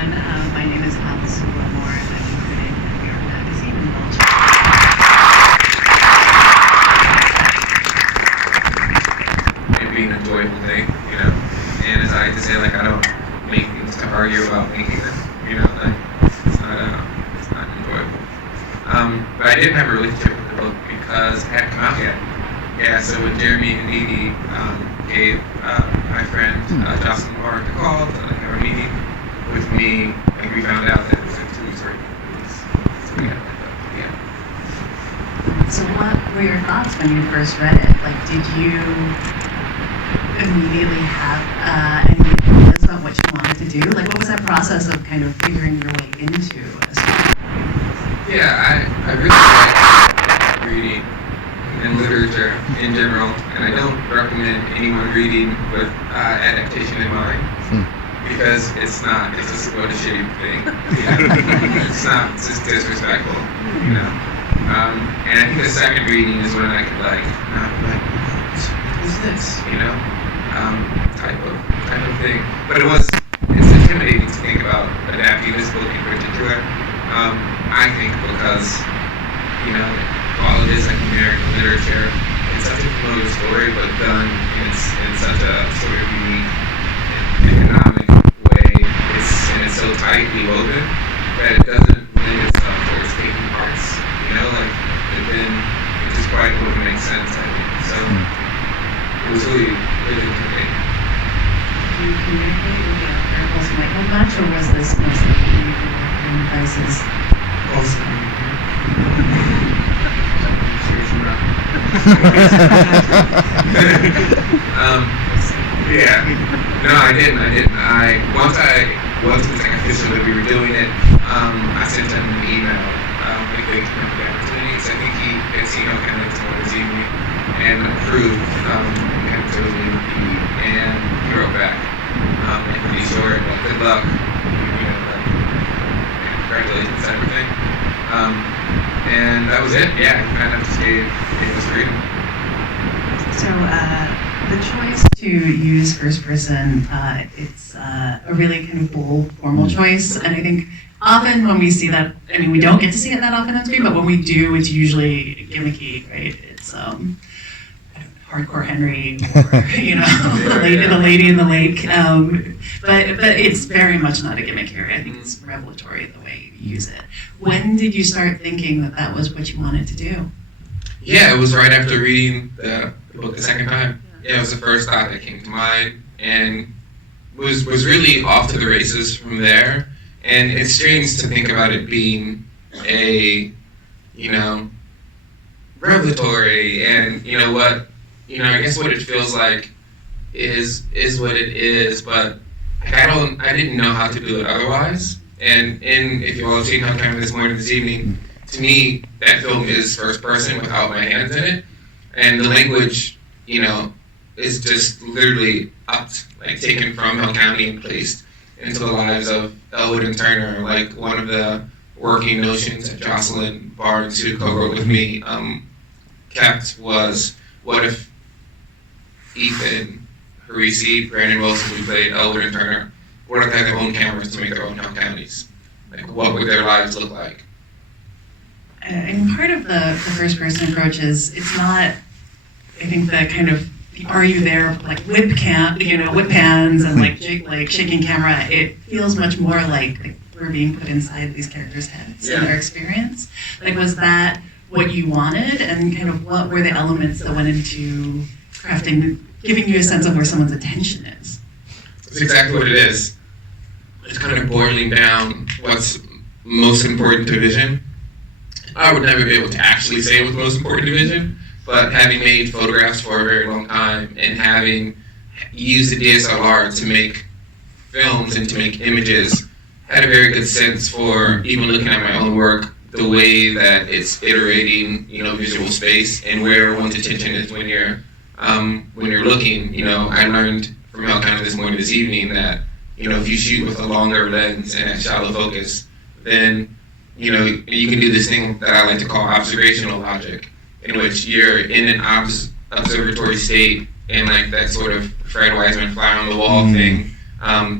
everyone. My name is Alison Wilmore, and I'm a critic at your magazine in Belgium. It being an enjoyable thing, you know. And as I like to say, like, I don't make things to argue about making them, you know. Like, it's not enjoyable. But I didn't have a relationship with the book because it hadn't come out yet. Yeah. So when Jeremy and Edie gave my friend Jocelyn Wilmore a call to like have a meeting with me, and we found out that it was like 2 weeks or 3 weeks. So we had to pick up. Yeah. So what were your thoughts when you first read it? Like, did you immediately have any ideas about what you wanted to do? Like, what was that process of kind of figuring your way into a story? Yeah, I really like reading and literature in general, and I don't recommend anyone reading with adaptation in mind, because it's just a shitty thing. You know? It's just disrespectful, you know. And I think the second reading is when I could like what's this, you know, type of thing. But it's intimidating to think about adapting this book in particular. I think because, you know, while it is like American literature, it's such a familiar story, but done in such a sort of unique and economic way. It's so tightly woven that it doesn't lend itself towards taking parts. You know, like, and then it just quite wouldn't make sense, I think. So it was really intimidating. Do you communicate with the author also like, how much, or was this mostly your devices? Also, yeah. No, I didn't. Once it was like official that we were doing it, I sent him an email. Like they came up with the opportunities. I think he had seen how kind of this evening and approved kind of told me and he wrote back. And pretty short, like, good luck, you know, like, congratulations, everything. And that was it. Yeah, he kind of just gave us freedom. So the choice to use first person, it's a really kind of bold, formal choice, and I think often when we see that, I mean, we don't get to see it that often on screen, but when we do, it's usually gimmicky, right? It's Hardcore Henry, or, you know, the lady in the lake. But it's very much not a gimmick here. I think it's revelatory the way you use it. When did you start thinking that was what you wanted to do? Yeah, it was right after reading the book the second time. Yeah, it was the first thought that came to mind, and was really off to the races from there. And it's strange to think about it being a, you know, revelatory, and you know what. You know, I guess what it feels like is what it is, but I didn't know how to do it otherwise. And if you all have seen How Come This Morning, This Evening, to me, that film is first person without my hands in it. And the language, you know, is just literally upped, like taken from Hill County and placed into the lives of Elwood and Turner. Like, one of the working notions that Jocelyn Barnes, who co-wrote with me, kept was, what if Ethan, Harisi, Brandon Wilson, who played Elwood and Turner, what if they had their own cameras to make their own Hill Counties? Like, what would their lives look like? And part of the first person approach is, it's not, I think, the kind of, are you there, like whip pans and like shaking camera. It feels much more like we're being put inside these characters' heads in their experience. Like, was that what you wanted, and kind of what were the elements that went into crafting, giving you a sense of where someone's attention is? That's exactly what it is. It's kind of boiling down what's most important to vision. I would never be able to actually say what's most important to vision, but having made photographs for a very long time and having used the DSLR to make films and to make images, had a very good sense for, even looking at my own work, the way that it's iterating, you know, visual space and where one's attention is when you're looking. You know, I learned from How Come This Morning, This Evening that, you know, if you shoot with a longer lens and a shallow focus, then, you know, you can do this thing that I like to call observational logic, in which you're in an observatory state, and like that sort of Fred Wiseman fly on the wall thing,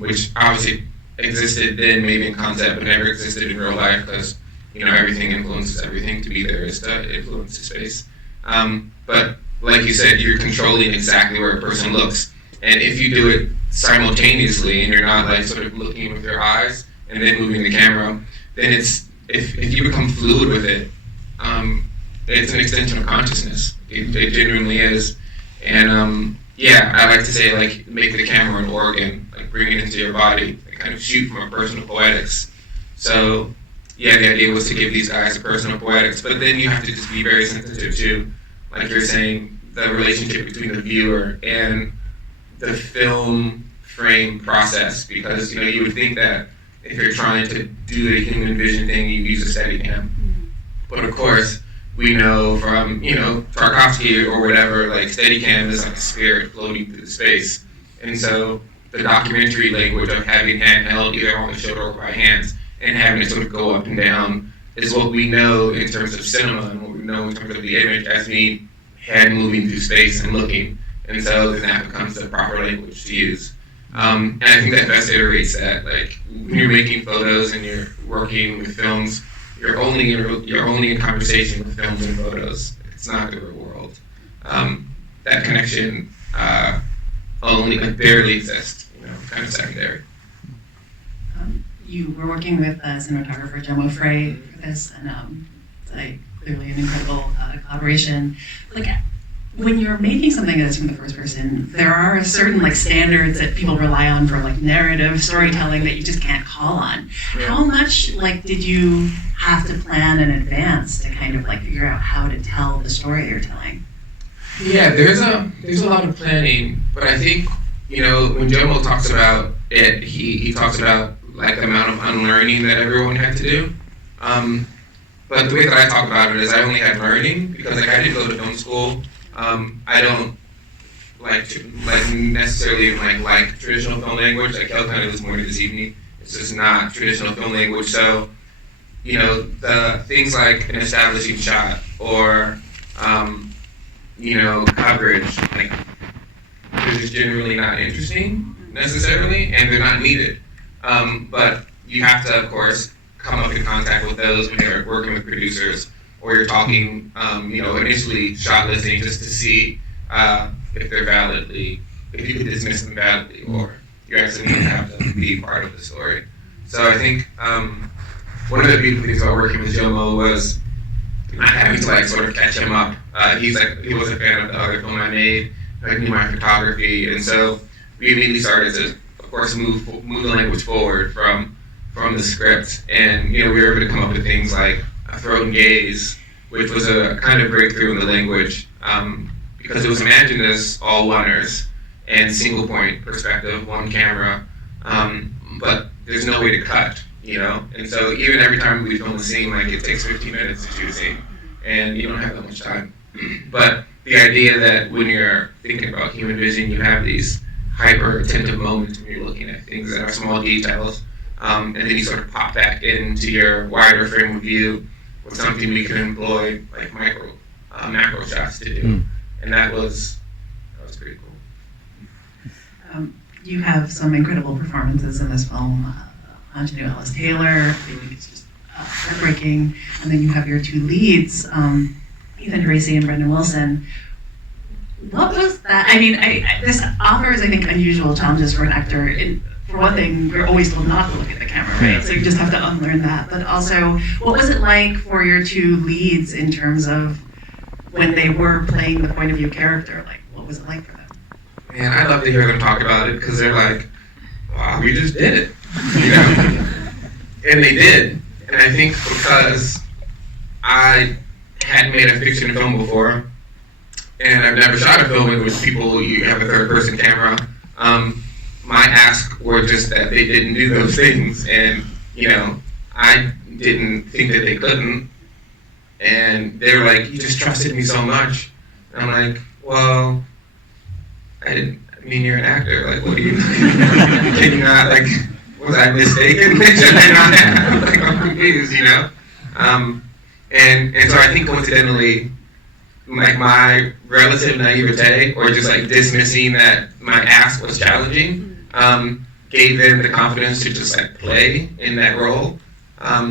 which obviously existed then maybe in concept, but never existed in real life because, everything influences everything. To be there is to influence the space. But like you said, you're controlling exactly where a person looks. And if you do it simultaneously and you're not like sort of looking with your eyes and then moving the camera, then it's, if you become fluid with it, it's an extension of consciousness. It genuinely is. And I like to say, like, make the camera an organ, like bring it into your body and kind of shoot from a personal poetics. So the idea was to give these guys a personal poetics, but then you have to just be very sensitive to, like you're saying, the relationship between the viewer and the film frame process, because you would think that if you're trying to do a human vision thing, you use a Steadicam. But of course, we know from Tarkovsky or whatever, like Steadicam is like a spirit floating through the space, and so the documentary language of having handheld either on the shoulder or by hands and having it sort of go up and down is what we know in terms of cinema and what we know in terms of the image as being hand moving through space and looking. And so then that becomes the proper language to use. And I think that best iterates that. Like when you're making photos and you're working with films, you're only in conversation with films and photos. It's not the real world. That connection only barely exists. Kind of secondary. You were working with cinematographer Jomo Frey for this, and it's like clearly an incredible collaboration. Like, when you're making something that's from the first person, there are certain like standards that people rely on for like narrative storytelling that you just can't call on. How much like did you have to plan in advance to kind of like figure out how to tell the story you're telling? Yeah, there's a lot of planning, but I think when Jomo talks about it, he talks about like the amount of unlearning that everyone had to do. But the way that I talk about it is I only had learning because like I didn't go to film school. I don't necessarily like traditional film language. Like Kel kind of this morning, this evening, it's just not traditional film language. So, the things like an establishing shot or coverage, like they're just generally not interesting necessarily, and they're not needed. But you have to, of course, come up in contact with those when you're working with producers. Or you're talking, initially shot listing just to see if you could dismiss them validly, or you actually need to have them be part of the story. So I think one of the beautiful things about working with Jomo was not having to like sort of catch him up. He was a fan of the other film I made, like knew my photography, and so we immediately started to, of course, move the language forward from the script, and we were able to come up with things like throat and gaze, which was a kind of breakthrough in the language because it was imagined as all oneers and single point perspective, one camera, but there's no way to cut, and so even every time we film a scene, like it takes 15 minutes to shoot a scene, and you don't have that much time. But the idea that when you're thinking about human vision, you have these hyper attentive moments when you're looking at things that are small details, and then you sort of pop back into your wider frame of view with something we can employ like macro shots to do, and that was pretty cool. You have some incredible performances in this film. Anjanou Ellis Taylor, I feel like it's just heartbreaking, and then you have your two leads, Ethan Tracy and Brendan Wilson. What was that? I mean, this offers, I think, unusual challenges for an actor. For one thing, we're always told not to look at the camera, right? So you just have to unlearn that. But also, what was it like for your two leads in terms of when they were playing the point of view character? Like, what was it like for them? Man, I love to hear them talk about it because they're like, wow, we just did it. And they did. And I think because I hadn't made a fiction film before, and I've never shot a film in which you have a third person camera, my asks were just that they didn't do those things, and I didn't think that they couldn't, and they were like, you just trusted me so much. And I'm like, well, you're an actor, like, what do you, can you not, like, was I mistaken? Should I not have? Like, I'm confused, and so I think coincidentally, like my relative naivete, or just like dismissing that my ask was challenging, gave them the confidence to just like play in that role.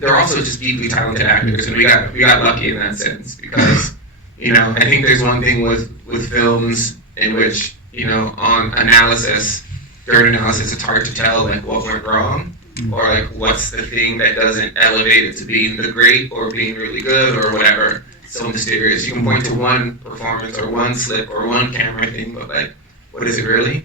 They're also just deeply talented actors, and we got lucky in that sense because, I think there's one thing with films in which, on analysis, during analysis, it's hard to tell like what went wrong or like what's the thing that doesn't elevate it to being the great or being really good or whatever. It's so mysterious. You can point to one performance or one slip or one camera thing, but like, what is it really?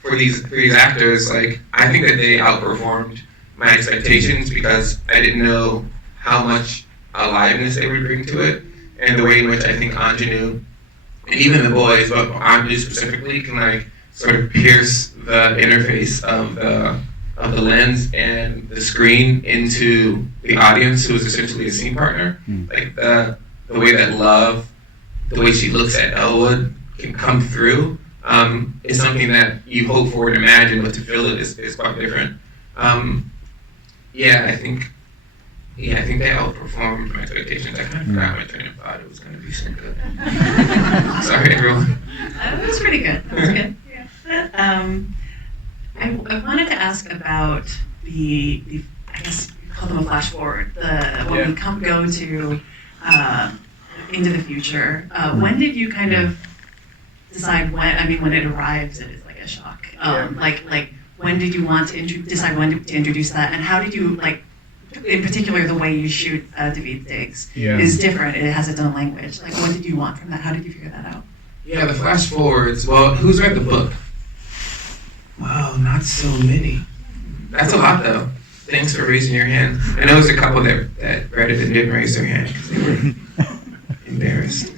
For these actors, like, I think that they outperformed my expectations because I didn't know how much aliveness they would bring to it, and the way in which I think Anjanou, and even the boys, but Anjanou specifically, can like sort of pierce the interface of the lens and the screen into the audience, who is essentially a scene partner. Like the way that love, the way she looks at Elwood, can come through. Is something that you hope for and imagine, but to feel it is quite different. I think they outperformed my expectations. I kind of forgot my train of thought. It was going to be so good. Sorry, everyone. It was pretty good. That was good. Yeah. I wanted to ask about the I guess you call them a flash forward. When we go to into the future. When did you kind of decide when? I mean, when it arrives, it is like a shock. Like when did you want to decide when to introduce that, and how did you like? In particular, the way you shoot David Diggs is different. It has its own language. Like, what did you want from that? How did you figure that out? Yeah, the flash forwards. Well, who's read the book? Wow, not so many. That's a lot, though. Thanks for raising your hand. I know there's a couple that read it and didn't raise their hand because they were embarrassed.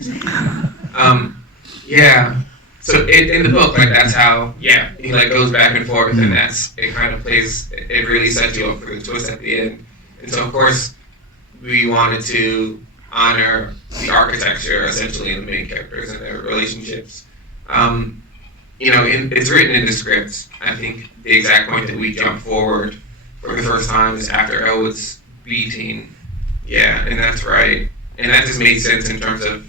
So in the book, like that's how, he like goes back and forth, and it kind of plays. It really sets you up for the twist at the end. And so, of course, we wanted to honor the architecture, essentially, in the main characters and their relationships. It's written in the script. I think the exact point that we jump forward for the first time is after Elwood's beating. Yeah, and that's right. And that just made sense in terms of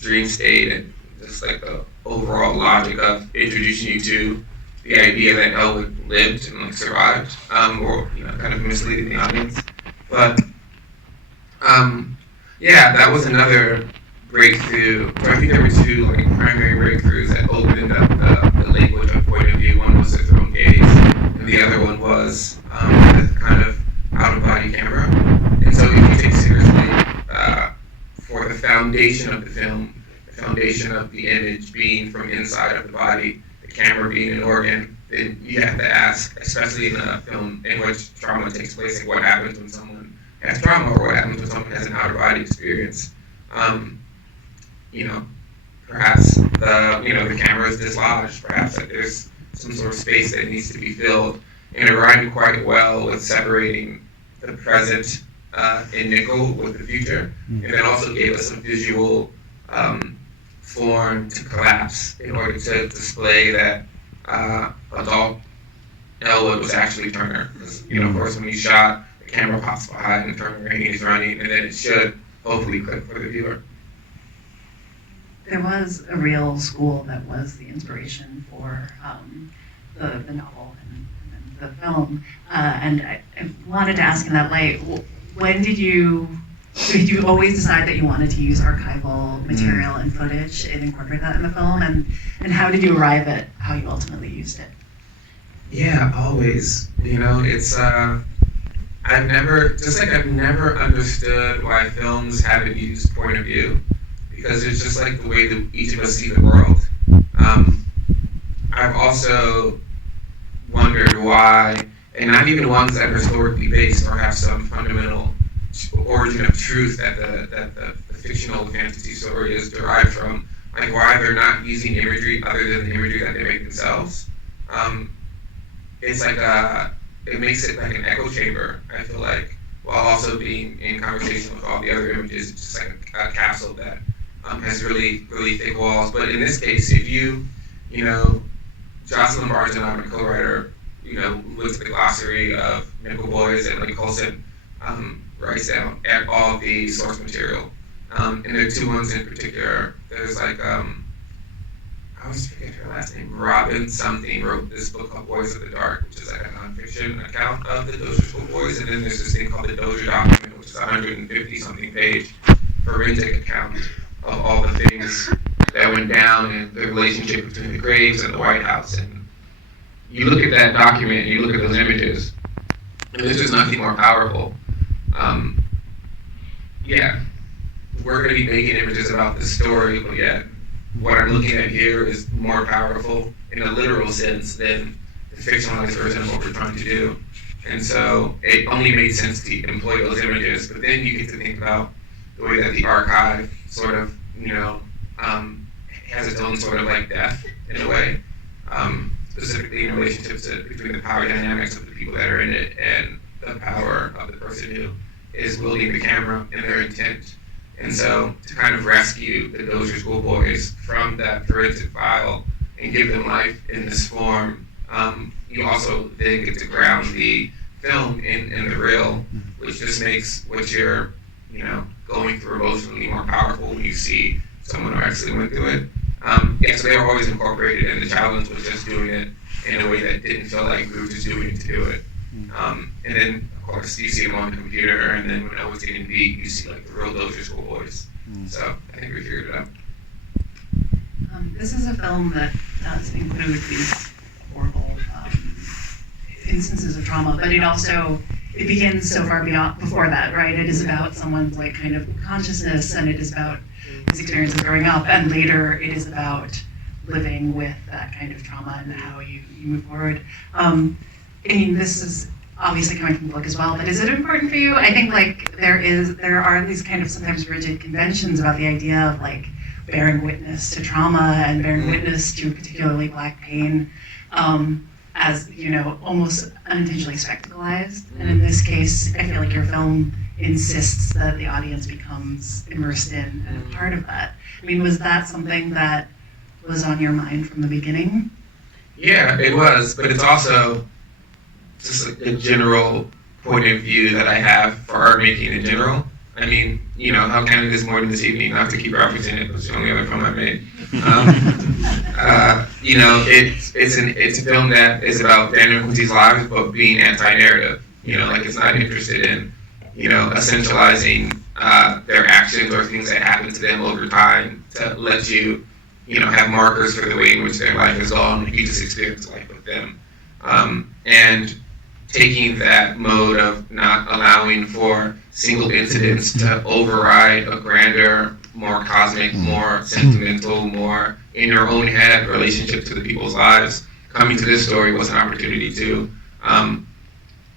dream state and just like the overall logic of introducing you to the idea that Elwood lived and like survived, or kind of misleading the audience. But that was another breakthrough. I think there were two like primary breakthroughs that opened up the language of point of view. One was the throne gaze, and the other one was the kind of out of body camera. And so if you take seriously for the foundation of the film, the foundation of the image being from inside of the body, the camera being an organ, then you have to ask, especially in a film in which trauma takes place, like what happens when someone has trauma or what happens when someone has an out-of-body experience. Perhaps the camera is dislodged, perhaps like there's some sort of space that needs to be filled. And it rhymed quite well with separating the present in nickel with the future, and then also gave us a visual form to collapse in order to display that adult Elwood was actually Turner. Because, of course, when he shot, the camera pops behind and Turner and he's running, and then it should hopefully click for the viewer. There was a real school that was the inspiration for the novel and the film, and I wanted to ask in that light, when did you always decide that you wanted to use archival material and footage and incorporate that in the film, and how did you arrive at how you ultimately used it? Yeah, always. It's I've never understood why films haven't used point of view, because it's just like the way that each of us see the world. I've also wondered why, and not even ones that are historically based or have some fundamental origin of truth that the fictional fantasy story is derived from, like why they're not using imagery other than the imagery that they make themselves. It's like it makes it like an echo chamber, I feel like, while also being in conversation with all the other images. It's just like a capsule that has really, really thick walls. But in this case, if Jocelyn Barnes and I'm a co-writer, looks at the glossary of Nickel Boys, and like Colson writes down all the source material. And there are two ones in particular. There's like, I always forget her last name, Robin something, wrote this book called Boys of the Dark, which is like a nonfiction account of the Dozier School Boys, and then there's this thing called the Dozier Document, which is a 150-something page forensic account of all the things that went down and the relationship between the graves and the White House. And you look at that document and you look at those images, and there's just nothing more powerful. Yeah, we're going to be making images about this story, but yet what I'm looking at here is more powerful in a literal sense than the fictionalized version of what we're trying to do. And so it only made sense to employ those images, but then you get to think about the way that the archive sort of, has its own sort of like death in a way, specifically in relationship to between the power dynamics of the people that are in it and the power of the person who is wielding the camera and their intent. And so to kind of rescue the Dozier School Boys from that forensic file and give them life in this form, you also then get to ground the film in the real, which just makes what you're, going through emotionally more powerful when you see someone who actually went through it. So they were always incorporated, and the challenge was just doing it in a way that didn't feel like we were just doing it to do it. And then, of course, you see them on the computer, and then when I was getting beat, you see like the real Dozier School Boys. So I think we figured it out. This is a film that does include these horrible instances of trauma, but it begins so far before that, right? It is about someone's like kind of consciousness, and it is about his experiences growing up, and later it is about living with that kind of trauma and how you move forward. This is obviously coming from the book as well, but is it important for you? I think like there are these kind of sometimes rigid conventions about the idea of like bearing witness to trauma and bearing witness to particularly Black pain, as almost unintentionally spectacleized. And in this case, I feel like your film insists that the audience becomes immersed in and a part of that. I mean, was that something that was on your mind from the beginning? Yeah, it was, but it's also just like a general point of view that I have for art making in general. I mean, how candid this morning, this evening, not to keep referencing it, it's the only other film I made. It's a film that is about Daniel Quincy's lives, but being anti-narrative. It's not interested in, essentializing their actions or things that happen to them over time to let you, have markers for the way in which their life is gone. You just experience life with them. And taking that mode of not allowing for single incidents to override a grander, more cosmic, more sentimental, more in your own head relationship to the people's lives. Coming to this story was an opportunity to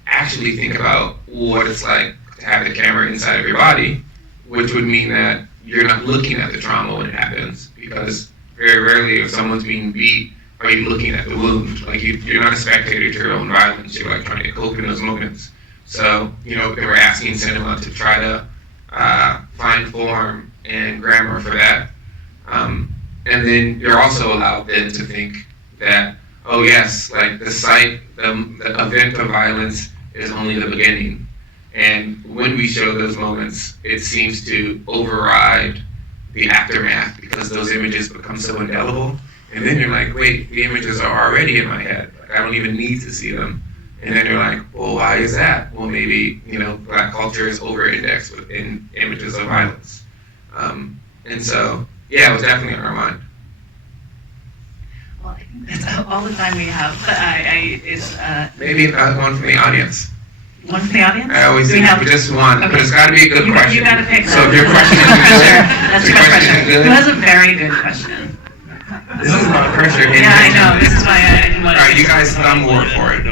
actually think about what it's like to have the camera inside of your body, which would mean that you're not looking at the trauma when it happens, because very rarely if someone's being beat, are you looking at the wound? Like you're not a spectator to your own violence. You're like trying to cope in those moments. So they were asking cinema to try to find form and grammar for that. And then you're also allowed then to think that, oh yes, like the event of violence is only the beginning. And when we show those moments, it seems to override the aftermath because those images become so indelible. And then you're like, wait, the images are already in my head. Like, I don't even need to see them. And then you're like, well, why is that? Well, maybe, Black culture is over-indexed in images of violence. And so, yeah, it was definitely on our mind. Well, I think that's all the time we have. But maybe one from the audience. One from the audience? I always think just one, okay. But it's got to be a good question. You got to pick that. So if your question is good, that's a good question. Who has a very good question? This is a lot of pressure. Yeah, I know. This is why I didn't want to. All right, you guys thumb war for it.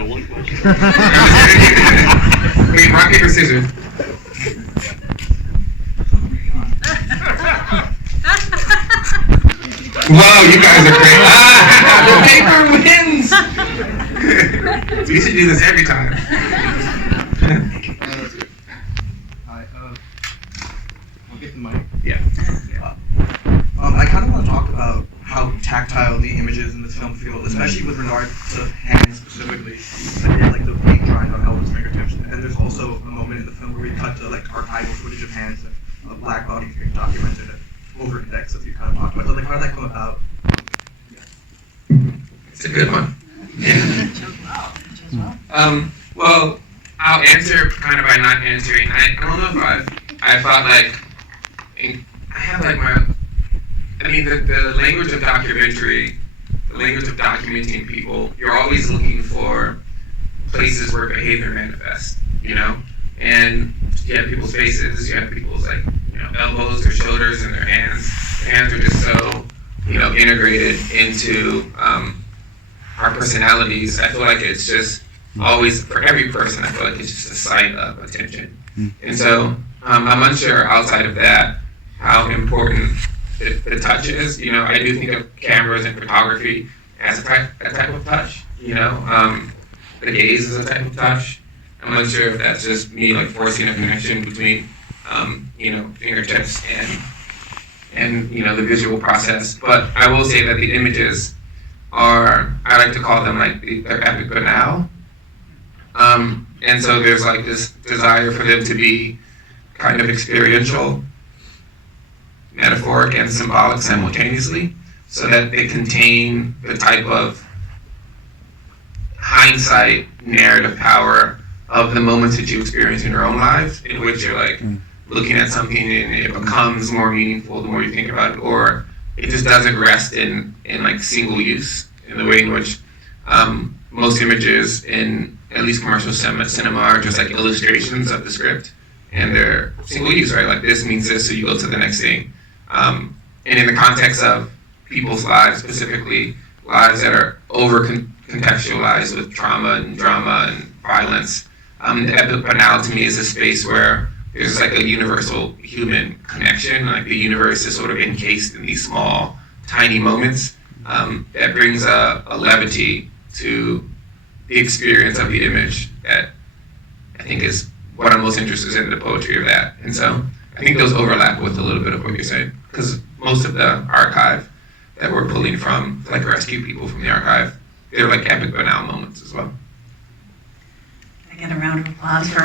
Wait, rock, paper, scissors. Whoa, you guys are great. The paper wins. We should do this every time. Hi, I'll get the mic. Yeah. I kind of want to talk about how tactile the images in this film feel, especially with regard to hands specifically. And like the paint drying on Elvis' fingertips. And there's also a moment in the film where we cut to like archival footage of hands that black bodies being documented and over-indexed, as you kind of talked about. So like, how did that come about? It's a good one. Chose well. Well, I'll answer kind of by not answering. I don't know if I felt like I have like the language of documentary, the language of documenting people. You're always looking for places where behavior manifests, and you have people's faces, you have people's elbows, their shoulders, and their hands. Their hands are just so integrated into our personalities. I feel like it's just always, for every person, I feel like it's just a site of attention. And so I'm unsure outside of that how important the touch is. I do think of cameras and photography as a type of touch. The gaze is a type of touch. I'm unsure if that's just me forcing a connection between fingertips and the visual process. But I will say that the images are, I like to call them they're epic banal. And so there's this desire for them to be kind of experiential, metaphoric, and symbolic simultaneously, so that they contain the type of hindsight narrative power of the moments that you experience in your own lives, in which you're looking at something and it becomes more meaningful the more you think about it, or it just doesn't rest in single use, in the way in which most images in at least commercial cinema are just illustrations of the script, and they're single use, right? This means this, so you go to the next thing. And in the context of people's lives, specifically lives that are over-contextualized with trauma and drama and violence, the epic banal to me is a space where there's a universal human connection. The universe is sort of encased in these small, tiny moments that brings a levity to the experience of the image that I think is what I'm most interested in, the poetry of that. And so I think those overlap with a little bit of what you're saying, because most of the archive that we're pulling from, rescue people from the archive, they're epic banal moments as well. Can I get a round of applause for